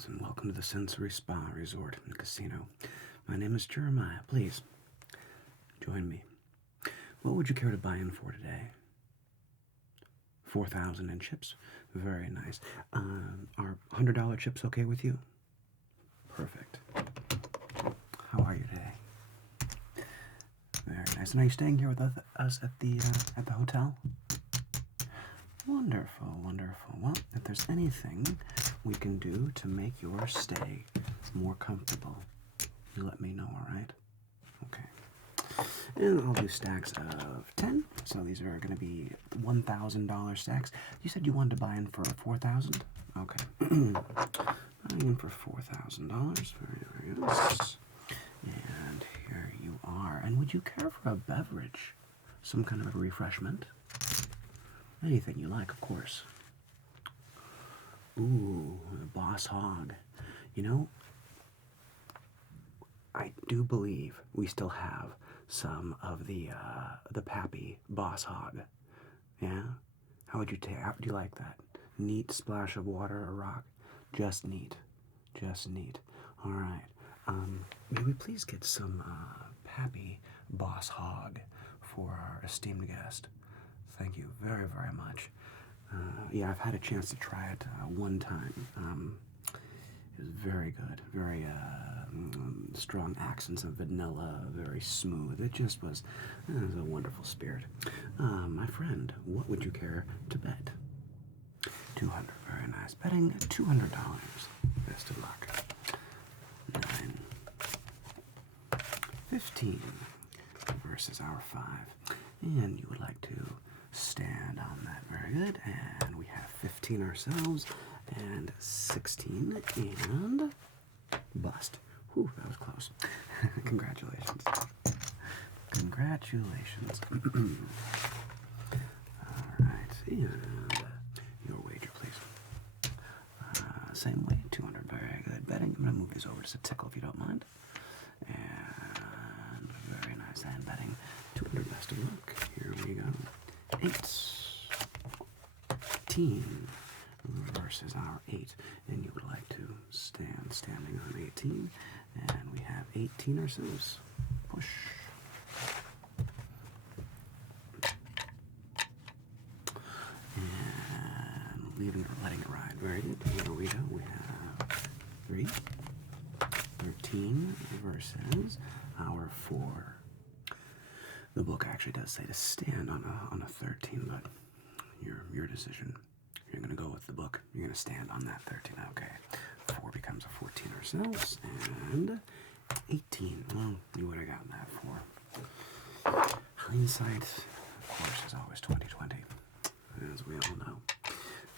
Greetings and welcome to the Sensory Spa Resort and Casino. My name is Jeremiah. Please join me. What would you care to buy in for today? 4,000 in chips? Very nice. Are $100 chips okay with you? Perfect. How are you today? Very nice. And are you staying here with us at the hotel? Wonderful, wonderful. Well, if there's anything we can do to make your stay more comfortable, you let me know, all right? Okay. And I'll do stacks of 10. So these are going to be $1,000 stacks. You said you wanted to buy in for 4,000? Okay. Buying in for $4,000. Very nice. And here you are. And would you care for a beverage? Some kind of a refreshment? Anything you like, of course. Ooh, Boss Hog. You know, I do believe we still have some of the Pappy Boss Hog. Yeah? How would you do you like that? Neat splash of water or rock? Just neat. Just neat. All right. May we please get some Pappy Boss Hog for our esteemed guest? Thank you very, very much. Yeah, I've had a chance to try it one time. It was very good. Very strong accents of vanilla, very smooth. It was a wonderful spirit. My friend, what would you care to bet? 200, very nice. Betting $200. Best of luck. 9, 15 versus our 5. And you would like to stand on that. Very good. And we have 15 ourselves and 16 and bust. Whew, that was close. Congratulations. Congratulations. All right. And your wager, please. Same way, 200. Very good. Betting. I'm going to move these over to a tickle if you don't mind. And very nice. And betting 200. Best of luck. Here we go. 18 versus our 8, and you would like to standing on 18, and we have 18 ourselves. Push. And leaving or letting it ride. Very good. Here we go. We have 3, 13 versus our 4. The book actually does say to stand on a 13, but your decision. You're going to go with the book. You're going to stand on that 13. Okay. 4 becomes a 14 ourselves, and 18. Well, you would have gotten that 4. Hindsight, of course, is always 20/20, as we all know.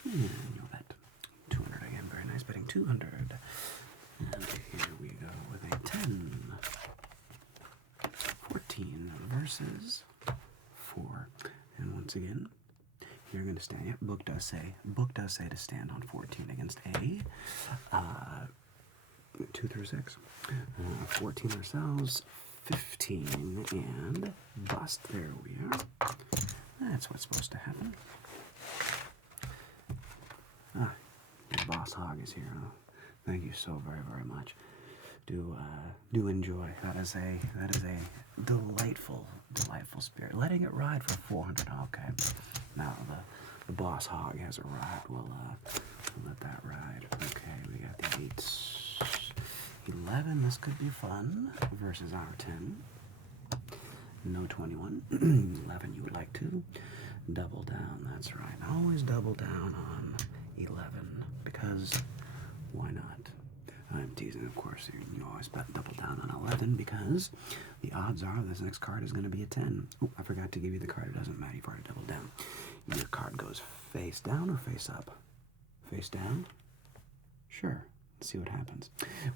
And you'll bet 200 again. Very nice. Betting 200. And here we go with a 10. 14 versus 4. And once again, you're going to stand. Yep, book does say to stand on 14 against A. 2 through 6. 14 ourselves. 15 and bust. There we are. That's what's supposed to happen. Your Boss Hog is here. Thank you so very, very much. Do enjoy. That is a delightful spirit. Letting it ride for 400. Okay. Now the Boss Hog has arrived. We'll let that ride. Okay, we got the 8s. 11. This could be fun versus our 10. No 21. 11. You would like to double down. That's right. Always double down on 11 because why not? I'm teasing, of course. You always double down on 11 because the odds are this next card is going to be a 10. Oh, I forgot to give you the card. It doesn't matter. You've already doubled down. Your card goes face down or face up? Face down? Sure. Let's see what happens.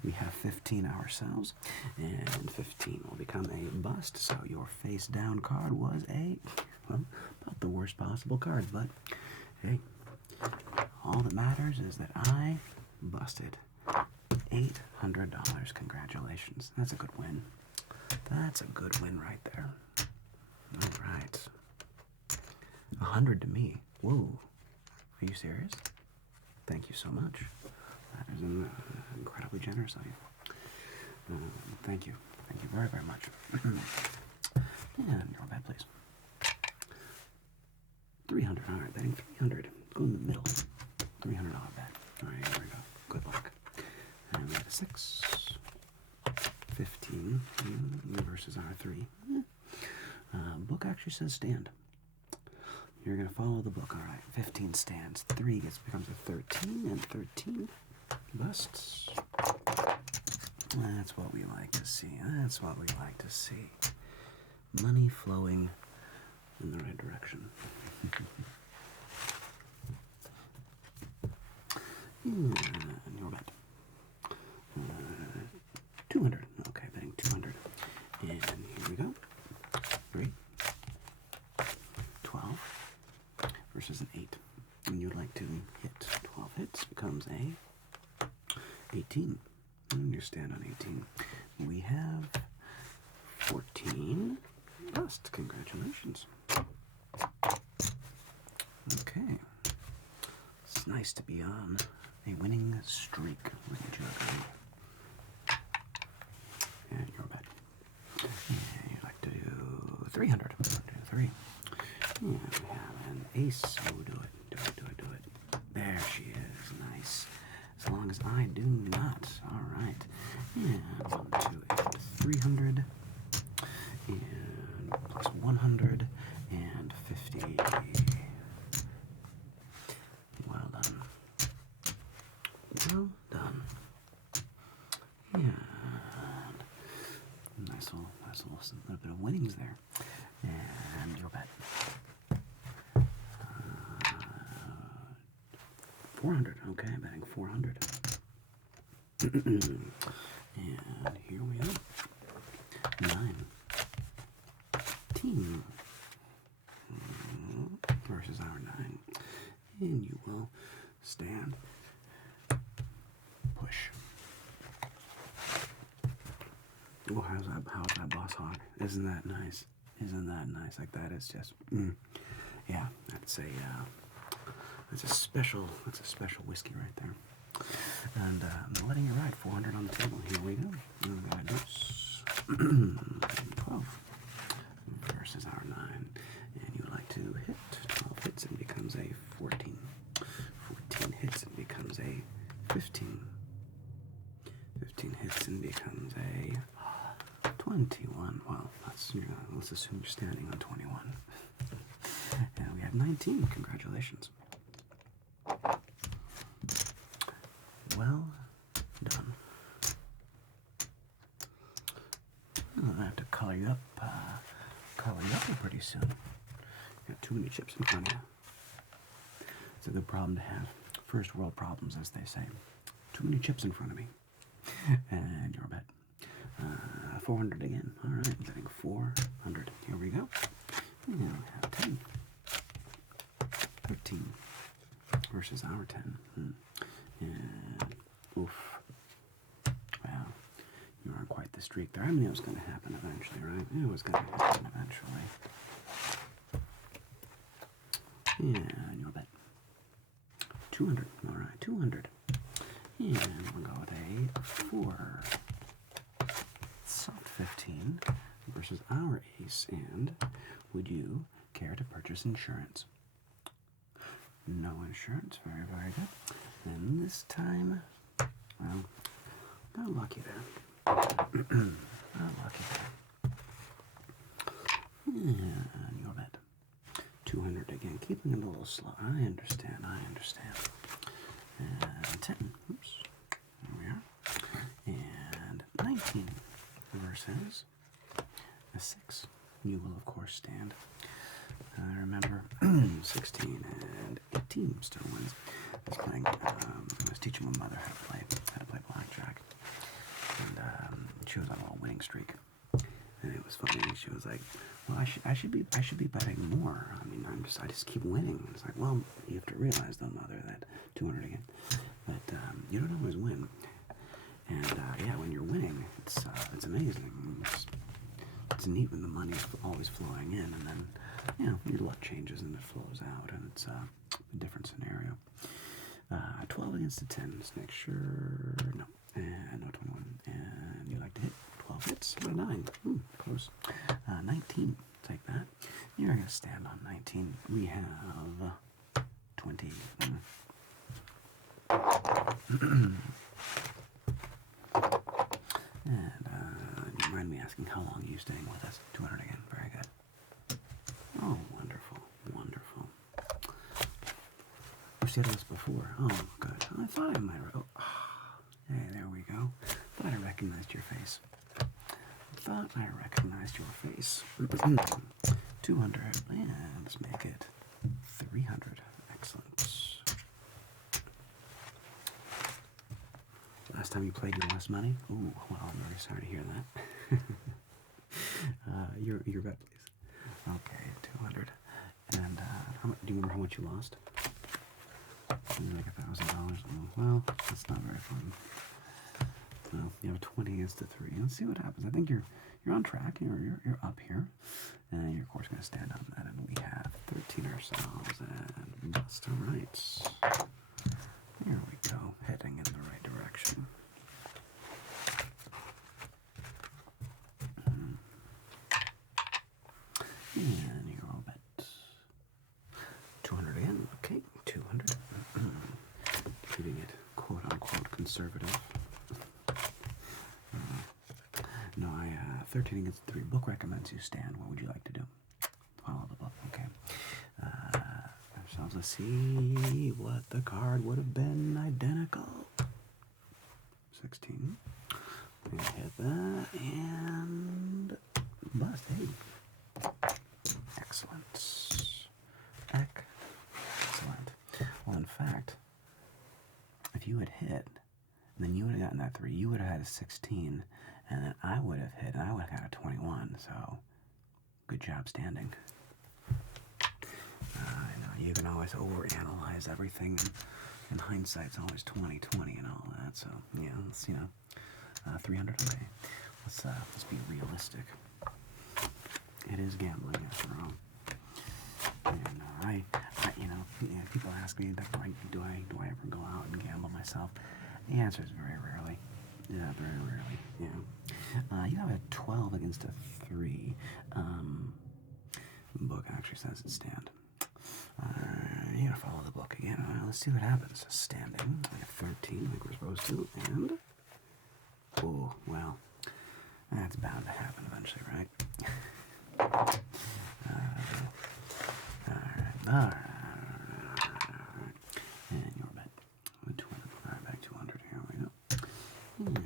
We have 15 ourselves, and 15 will become a bust. So your face down card was about the worst possible card. But hey, all that matters is that I busted $800. Congratulations. That's a good win. That's a good win right there. All right. 100 to me. Whoa. Are you serious? Thank you so much. That is incredibly generous of you. Thank you. Thank you very, very much. And your bet, please. 300. All right, betting 300. Go in the middle. $300 bet. All right, here we go. Good luck. And we got a 6. 15 versus our 3. Book actually says stand. You're going to follow the book. All right, 15 stands. 3 becomes a 13, and 13 busts. That's what we like to see. That's what we like to see. Money flowing in the right direction. And your bet. 200. Okay, betting 200. And here we go. 3. 12 versus an 8. And you'd like to hit 12 hits, becomes a 18. And you stand on 18. We have 14 bust. Congratulations. Okay. It's nice to be on a winning streak. Wouldn't you agree? And your bet. And you'd like to do 300. Do 3. And we have an ace. Oh, do it. Do it, do it, do it. There she is. Nice. As long as I do not. All right. And 1, 2, 8, 300. And plus 100 and 50. Well done. Well done. And nice little bit of winnings there. And your bet. 400. Okay, betting 400. And here we go. 9. Team versus our 9. And you will stand. Push. Oh, how's that boss hog? Isn't that nice? Isn't that nice? Like that is just, yeah, that's a special whiskey right there. And I'm letting you ride 400 on the table. Here we go. And we got a deuce. 12 versus our 9. And you like to hit 12 hits and becomes a 14. 14 hits and becomes a 15. 15 hits and becomes a 21. Well, let's assume you're standing on 21. And we have 19. Congratulations. Well done. I have to color you up pretty soon. You got too many chips in front of you. It's a good problem to have. First world problems, as they say. Too many chips in front of me. And your bet. 400 again. All right, I'm betting 400. Here we go. And we have 10. 13 versus our 10. And oof. Wow. You aren't quite the streak there. I knew it was going to happen eventually, right? It was going to happen eventually. And your bet. 200. All right, 200. And we'll go with a 4. Soft 15 versus our ace. And would you care to purchase insurance? No insurance. Very, very good. And this time, well, got lucky there. Got lucky there. And your bet. 200 again. Keeping it a little slow. I understand. And 10. Oops. There we are. And 19 versus a 6. You will, of course, stand. I remember 16 and 18 still wins. I was teaching my mother how to play blackjack. And she was on a little winning streak. And it was funny. She was like, "Well, I should be betting more. I mean, I just keep winning." And it's like, well, you have to realize, though, mother, that 200 again. But you don't always win. And yeah, when you're winning, it's amazing. It's neat when the money's always flowing in, and then your luck changes and it flows out, and it's a different scenario. 12 against a 10. Let's make sure. No. And no 21. And you like to hit 12 hits by 9. Close. 19. Take that. You're going to stand on 19. We have 20. And do you mind me asking how long are you staying with us? 200 again. Very good. Oh, wonderful. Wonderful. You've stayed with us before. Oh, good. I thought I might. Oh, hey, there we go. Thought I recognized your face. Thought I recognized your face. 200. And let's make it 300. Excellent. Last time you played, you lost money? Ooh, well, I'm very sorry to hear that. Your bet, please. Okay, 200. And how much, do you remember how much you lost? Like $1,000. Well, that's not very fun. Well, you have 20 against the 3. Let's see what happens. I think you're on track. You're up here, and you're of course going to stand on that. And we have 13 ourselves, and bust. All right. Here we go, heading in the right direction. And you roll bet 200 again. Okay, 200. Keeping it quote unquote conservative. No, 13 against 3. Book recommends you stand. What would you like to do? Follow the book. Okay. Ourselves. Let's see what the card would have been identical. 16. We hit that and bust. Hey. Excellent. Excellent. Well, in fact, if you had hit, then you would have gotten that 3. You would have had a 16, and then I would have hit, and I would have got a 21. So, good job standing. I know you can always overanalyze everything. In hindsight, it's always 20/20 and all that. So yeah, let's 300. Okay, let's be realistic. It is gambling after all. And I people ask me, do I ever go out and gamble myself? The answer is very rarely. Yeah, very rarely. Yeah. You have a 12 against a 3. The book actually says it stand. You gotta follow the book again. Let's see what happens. Standing. I have 13, like we're supposed to, and oh well, that's bound to happen eventually, right? All right. And your bet. 200. All right, back 200. Here we go. And we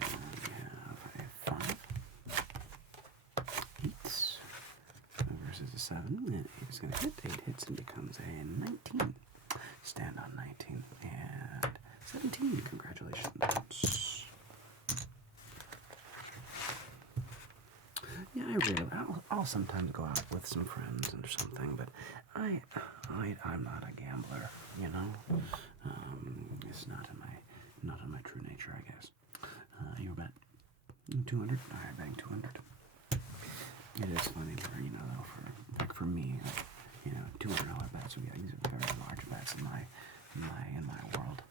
have a 5, 8 versus a 7. And 8 is going to hit. 8 hits and becomes a 19. Stand on 19 and 17. Congratulations. Yeah, I'll sometimes go out with some friends or something, but I'm not a gambler, you know. It's not in my true nature, I guess. Your bet 200. All right, betting 200. It is funny, though, for me, $200 bets would be these are very large bets in my world.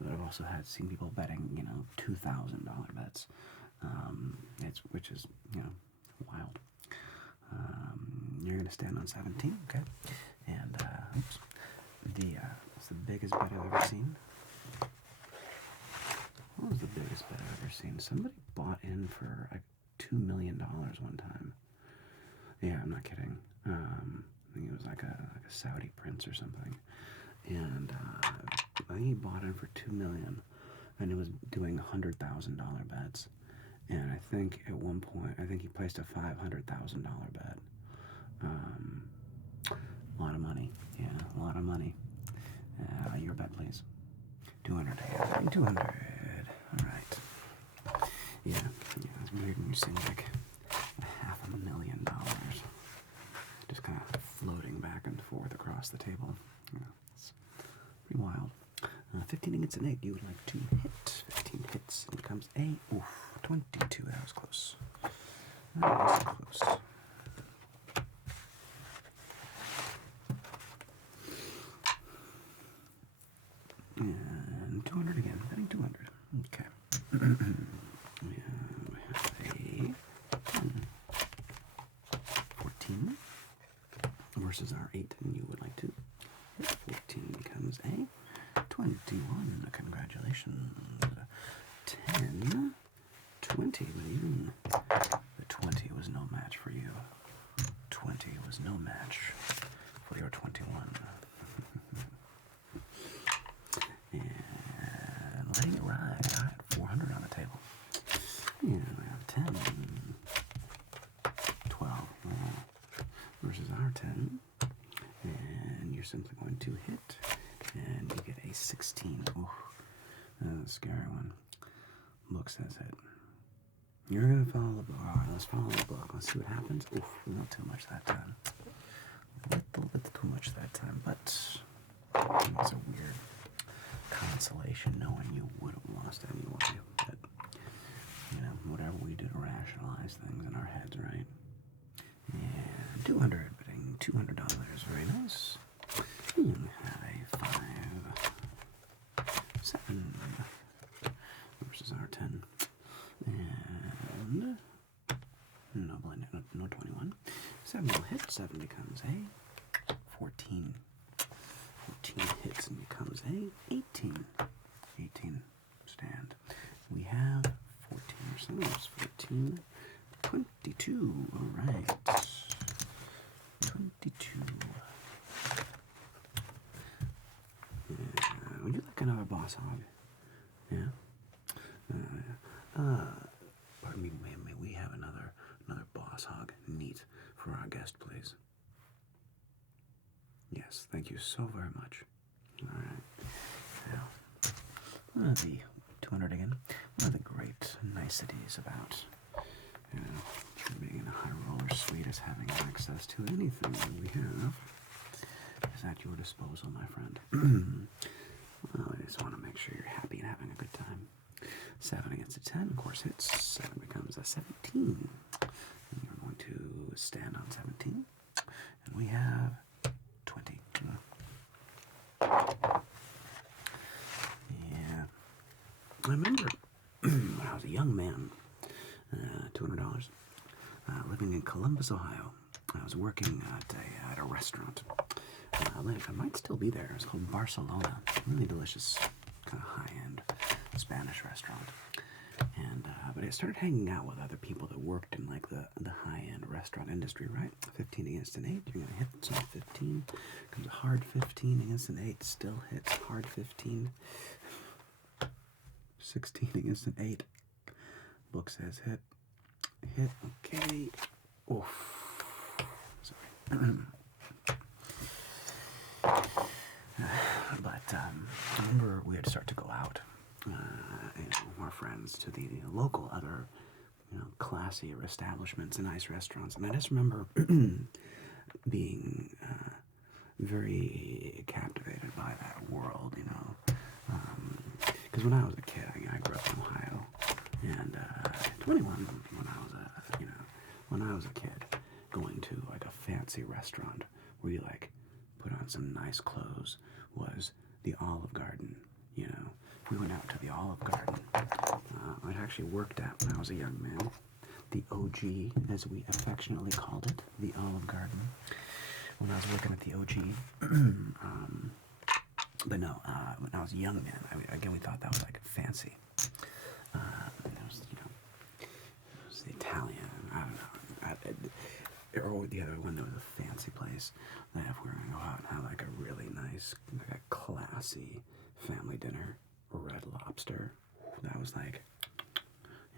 But I've also seen people betting, $2,000 bets. Which is wild. You're gonna stand on 17, okay? And what's the biggest bet I've ever seen? What was the biggest bet I've ever seen? Somebody bought in for like $2 million one time. Yeah, I'm not kidding. I think it was like a Saudi prince or something, and I think he bought in for $2 million, and it was doing $100,000 bets. And I think at one point, he placed a $500,000 bet. A lot of money. Yeah, a lot of money. Your bet, please. 200. 200. All right. Yeah, it's weird when you see like $500,000 just kind of floating back and forth across the table. It's pretty wild. 15 against an 8. You would like to hit. 15 hits. It becomes a 22. That was close. That was close. And 200 again. Betting 200. Okay. We have a 14 versus our 8, and you would like to hit 14 becomes a 21. Congratulations. 10, 20. The 20 was no match for you. 20 was no match for your 21. And letting it ride. All right, 400 on the table. And we have 10, 12 versus our 10. And you're simply going to hit, and you get a 16. Ooh, that's a scary one. Book says it. You're going to follow the book. All right, let's follow the book. Let's see what happens. Oof, not too much that time. A little bit too much that time, but it's a weird consolation knowing you would have lost anyway. But, you know, whatever we do to rationalize things in our heads, right? And 200, bidding $200. Very nice. And we have a 5, 7 versus our 10. And no blend, no 21. 7 will hit, 7 becomes a 14. 14 hits and becomes a 18. 18 stand. We have 14 ourselves. 14, 22. All right. 22. Would you like another boss hog? Yeah. Pardon me, may we have another boss hog? Neat. For our guest, please. Yes, thank you so very much. All right. Now, one of the 200 again. One of the great niceties about, you know, being in a high roller suite is having access to anything that we have is at your disposal, my friend. Well, I just want to make sure you're happy and having a good time. 7 against a 10, of course, hits. 7 becomes a 17. And you're going to stand on 17. And we have 20. Yeah. I remember when I was a young man, $200, living in Columbus, Ohio. I was working at a restaurant. I might still be there. It's called Barcelona. Really delicious, kind of high-end Spanish restaurant. And but I started hanging out with other people that worked in like the high-end restaurant industry, right? 15 against an 8, you're gonna hit some 15. Comes a hard 15 against an 8, still hits hard 15. 16 against an 8. Book says hit. Hit, okay. Oof. Sorry. But I remember we had to start to go out, our friends, to the local other, classier establishments and nice restaurants. And I just remember being very captivated by that world, because when I was a kid, I grew up in Ohio, and 21 when I was a kid, going to like a fancy restaurant where you like put on some nice clothes was the Olive Garden. We went out to the Olive Garden. I'd actually worked at, when I was a young man, the OG, as we affectionately called it, the Olive Garden. When I was working at the OG, but no, when I was a young man, we thought that was like fancy. It was the Italian, I don't know. Or the other one, there was a fancy place that if we were going to go out and have like a really nice, like a classy family dinner, Red Lobster, that was like,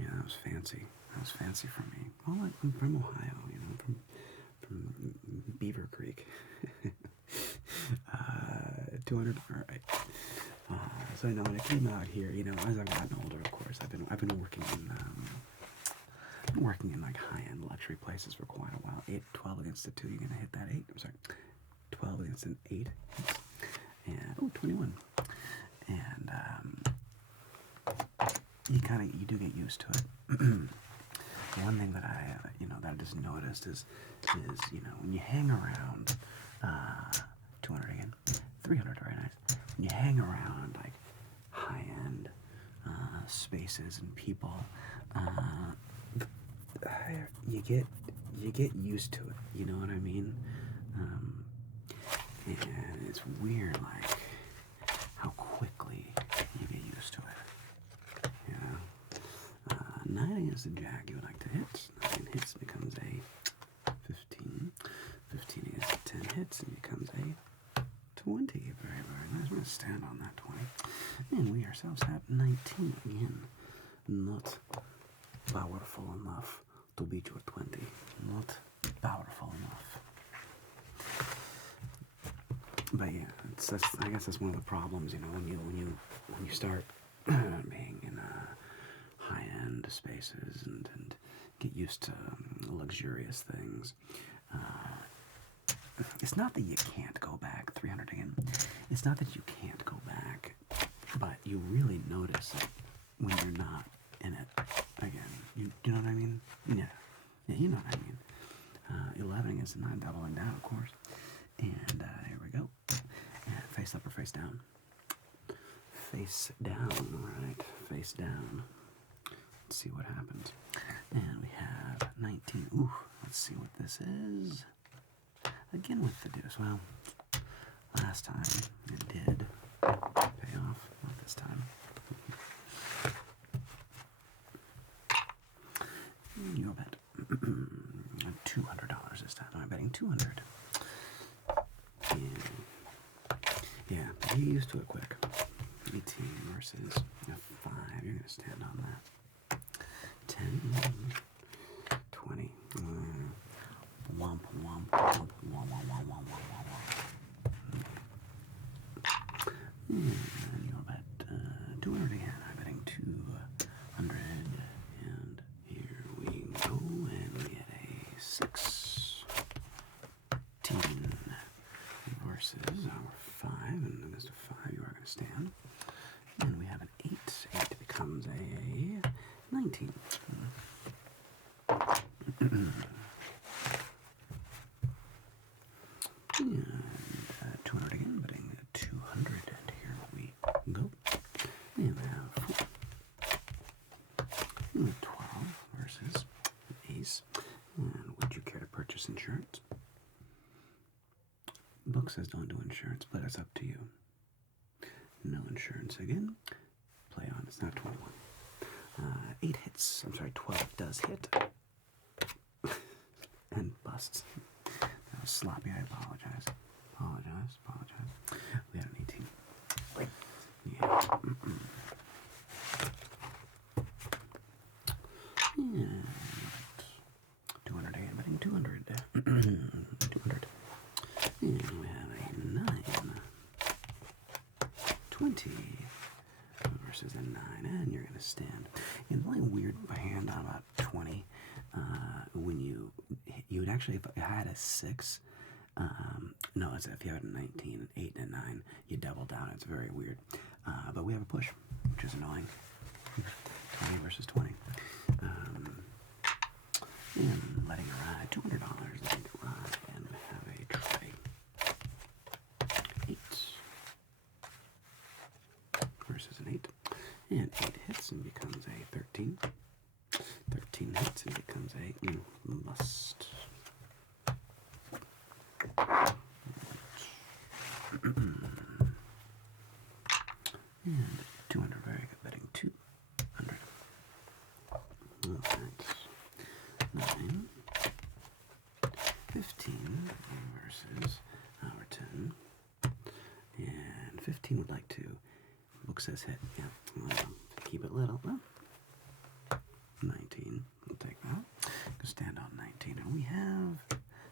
that was fancy. That was fancy for me. Well, like, I'm from Ohio, from Beaver Creek. 200, all right. So I know when I came out here, as I've gotten older, of course, I've been working in like high-end luxury places for quite a while. 12 against a 2, you're gonna hit that 8. I'm sorry, 12 against an 8, and 21. And you do get used to it. One thing that I just noticed is when you hang around, 200 again, 300, very nice. When you hang around like high-end spaces and people, you get used to it. You know what I mean? And it's weird, like how quickly you get used to it. You know, 9 is the jack you would like to hit. 9 hits becomes a 15. 15 is 10 hits and becomes a 20. Very, very nice. We're going to stand on that 20. And we ourselves have 19 again. Not powerful enough to beat your 20. Not powerful enough. But yeah, I guess that's one of the problems, you know, when you start being in high-end spaces and get used to luxurious things. It's not that you can't go back 300 again. It's not that you can't go back, but you really notice it when you're not in it again. You know what I mean? Yeah, you know what I mean. 11 is not doubling down, of course. And here we go. And face up or face down? Face down, alright. Face down. Let's see what happens. And we have 19. Ooh, let's see what this is. Again with the deuce. Well, last time it did pay off. Not this time. You'll bet. $200 this time. I'm betting 200. Yeah, get used to it quick. 18 versus a 5. You're going to stand on that. 10, 20. Womp, womp, womp, womp, womp, womp, womp, womp, womp. And you'll bet 200 again. I'm betting 200. And here we go. And we get a 16 versus our 5. And then there's a 5. You are going to stand. And we have an 8. 8 becomes a 19. And 200 again, betting 200, and here we go. And we have 4. And 12 versus an ace. And would you care to purchase insurance? Book says don't do insurance, but it's up to you. No insurance again. Play on, it's not 21. 8 hits, I'm sorry, 12 does hit. And busts. That was sloppy, I apologize. Apologize. We had an 18. Yeah. And 200 again, betting 200. 200. And we have a 9. 20 versus a 9, and you're going to stand. And the only weird hand on about 20, when you would actually, if I had a 6, no, it's if you had a 19, an 8, and a 9, you double down. It's very weird. But we have a push, which is annoying. 20 versus 20. And letting it ride, $200, letting it ride, and we have a tray. 8 versus an 8. And 8 hits and becomes a 13. 13 hits and becomes a must. And 200, very good, betting 200. Alright. 9. 15 versus our 10. And 15 would like to. Book says hit. Yeah. Well, keep it little. Well, 19. We'll take that. Go stand on 19. And we have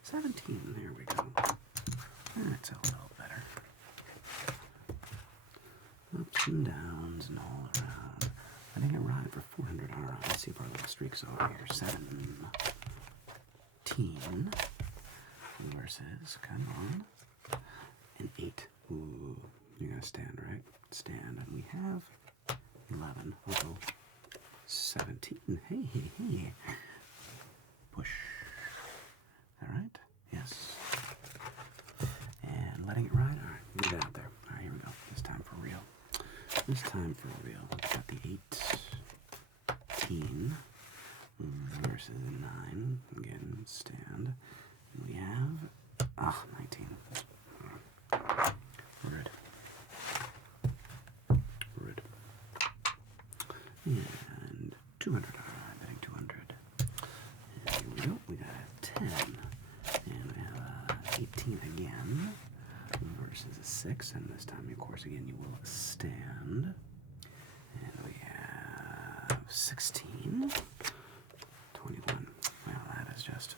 17. There we go. That's a little better. Ups and downs and all around. Letting it ride for 400. Alright, let's see if our little streaks are here. 17 versus, come on, an 8. Ooh, you're going to stand, right? Stand. And we have 11. Uh-oh. 17. Hey. Push. All right? Yes. And letting it ride. All right, leave it out there. All right, here we go. This time for real. Got the 8. 18 versus 9. Again, stand. And we have 19. Rude. Rude. And 200. Alright, betting 200. And here we go. We got a 10. And we have 18 again versus a 6. And this time, of course, again, you will stand. And we have 16. 21. Well, that is just...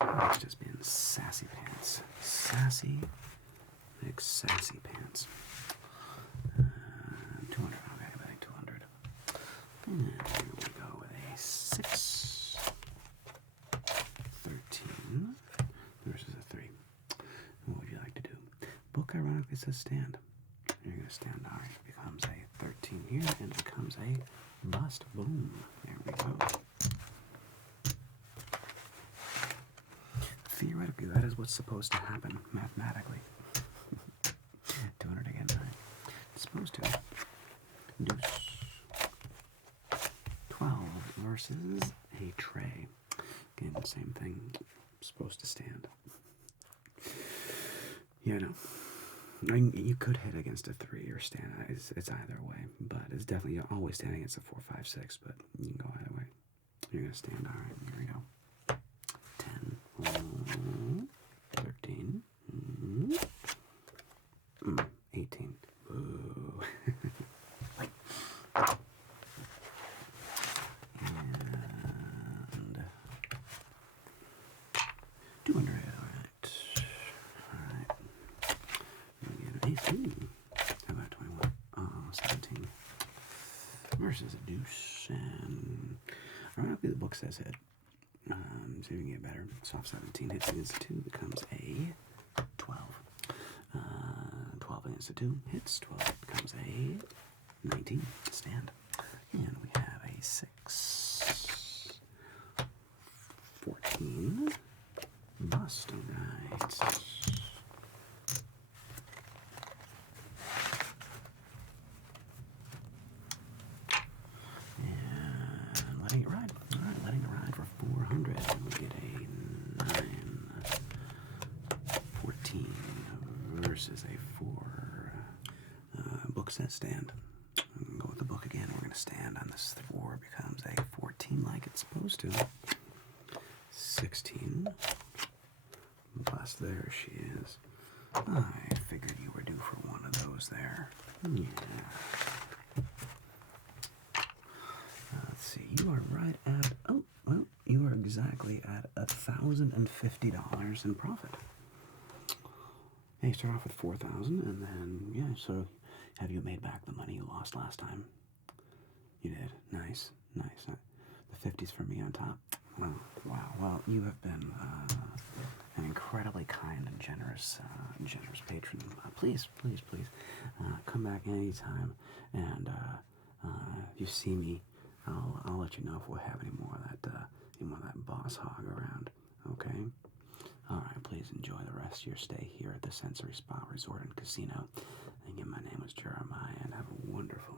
That's just being sassy pants. Sassy, big sassy pants. 200. Okay, betting 200. And here we go with a 6. 13 versus a 3. What would you like to do? Book ironically says stand. You're going to stand. All right, it becomes a 13 here, and it becomes a bust. Boom. There we go. Theoretically, that is what's supposed to happen mathematically. 200 again, 9. It's supposed to. Deuce. 12 versus a tray. Again, same thing. Supposed to stand. Yeah, no. I mean, you could hit against a 3 or stand. It's either way. But it's definitely, you always stand against a 4, 5, 6. But you can go either way. You're going to stand. All right, here we go. 10. 13. 18. Boo. And 200. Alright. Alright. We get an 18. How about 21? 17. Versus a deuce. And ironically, the book says hit. So you can get better. Soft 17 hits against a 2 becomes a 12. 12 against a 2 hits. 12 becomes a 19. Stand. And we have a 6. 14. Bust. Alright. And letting it ride. Alright, letting it ride for 400. We get a 9. 14 versus a 4. Book says stand. Go with the book again. We're going to stand on this 4. Becomes a 14 like it's supposed to. 16. Bust. There she is. I figured you were due for one of those there. Yeah. Let's see. You are right at... Oh, well, you are exactly at $1,050 in profit. Yeah, you start off with 4,000, and then, yeah, so have you made back the money you lost last time? You did. Nice, nice. The 50s for me on top. Well, wow. Well, you have been an incredibly kind and generous patron. Please, please, please, come back anytime, and if you see me, I'll let you know if we'll have any more of that boss hog around. Okay. All right. Please enjoy the rest of your stay here at the Sensory Spa Resort and Casino. And again, my name is Jeremiah, and have a wonderful